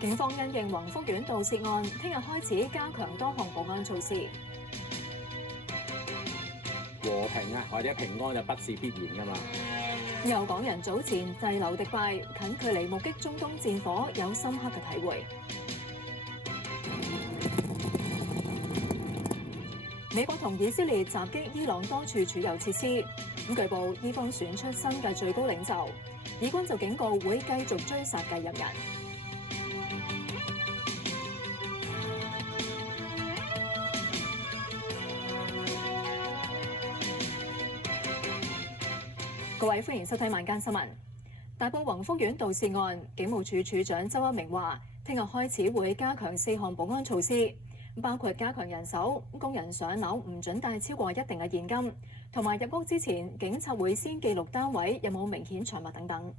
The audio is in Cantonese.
警方因應宏福苑盜竊案，聽日開始加強多項保安措施。和平啊，或者平安就不是必然噶嘛。有港人早前滯留迪拜，近距離目擊中東戰火，有深刻嘅體會。美國同以色列襲擊伊朗多處儲油設施，據報伊方選出新嘅最高領袖，以軍就警告會繼續追殺繼任人。各位歡迎收睇晚間新聞。大埔宏福苑盜竊案，警務處處長周一鳴話，聽日開始會加強4項保安措施，包括加強人手，工人上樓唔准帶超過一定嘅現金，同埋入屋之前，警察會先記錄單位有冇明顯財物等等。